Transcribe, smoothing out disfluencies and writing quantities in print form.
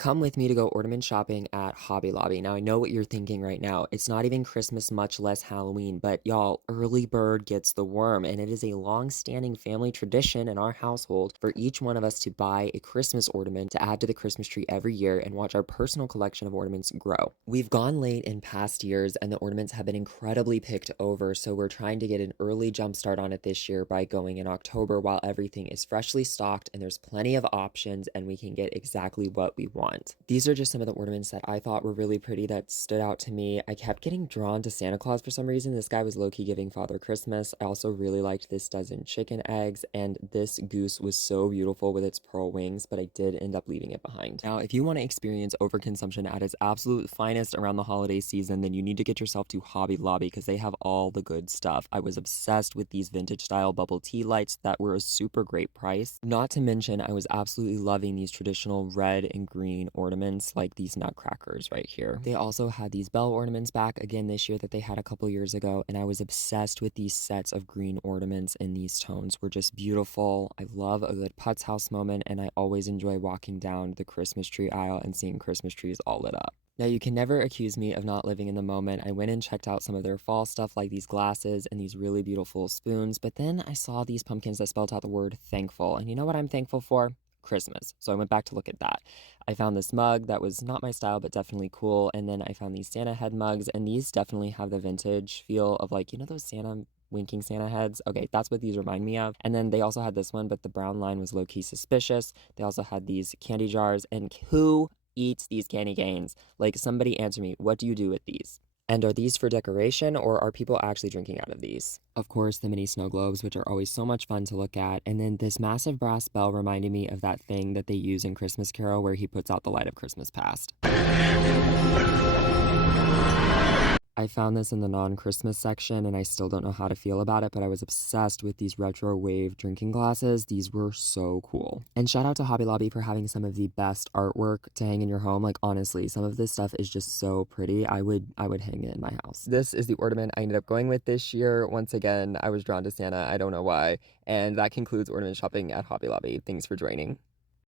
Come with me to go ornament shopping at Hobby Lobby. Now, I know what you're thinking right now. It's not even Christmas, much less Halloween, but y'all, early bird gets the worm, and it is a long-standing family tradition in our household for each one of us to buy a Christmas ornament to add to the Christmas tree every year and watch our personal collection of ornaments grow. We've gone late in past years, and the ornaments have been incredibly picked over, so we're trying to get an early jump start on it this year by going in October while everything is freshly stocked and there's plenty of options and we can get exactly what we want. These are just some of the ornaments that I thought were really pretty that stood out to me. I kept getting drawn to Santa Claus for some reason. This guy was low-key giving Father Christmas. I also really liked this dozen chicken eggs, and this goose was so beautiful with its pearl wings, but I did end up leaving it behind. Now, if you want to experience overconsumption at its absolute finest around the holiday season, then you need to get yourself to Hobby Lobby because they have all the good stuff. I was obsessed with these vintage-style bubble tea lights that were a super great price. Not to mention, I was absolutely loving these traditional red and green ornaments like these nutcrackers right here. They also had these bell ornaments back again this year that they had a couple years ago, and I was obsessed with these sets of green ornaments, and these tones were just beautiful. I love a good Putz House moment, and I always enjoy walking down the Christmas tree aisle and seeing Christmas trees all lit up. Now, you can never accuse me of not living in the moment. I went and checked out some of their fall stuff like these glasses and these really beautiful spoons, but then I saw these pumpkins that spelled out the word thankful, and you know what I'm thankful for? Christmas. So I went back to look at that. I found this mug that was not my style, but definitely cool. And then I found these Santa head mugs, and these definitely have the vintage feel of like, you know, those Santa winking Santa heads? Okay, that's what these remind me of. And then they also had this one, but the brown line was low-key suspicious. They also had these candy jars, and who eats these candy canes? Like, somebody answer me, what do you do with these? And are these for decoration, or are people actually drinking out of these? Of course, the mini snow globes, which are always so much fun to look at. And then this massive brass bell reminded me of that thing that they use in Christmas Carol where he puts out the light of Christmas past. I found this in the non-Christmas section, and I still don't know how to feel about it, but I was obsessed with these retro wave drinking glasses. These were so cool. And shout out to Hobby Lobby for having some of the best artwork to hang in your home. Like, honestly, some of this stuff is just so pretty. I would hang it in my house. This is the ornament I ended up going with this year. Once again, I was drawn to Santa. I don't know why. And that concludes ornament shopping at Hobby Lobby. Thanks for joining.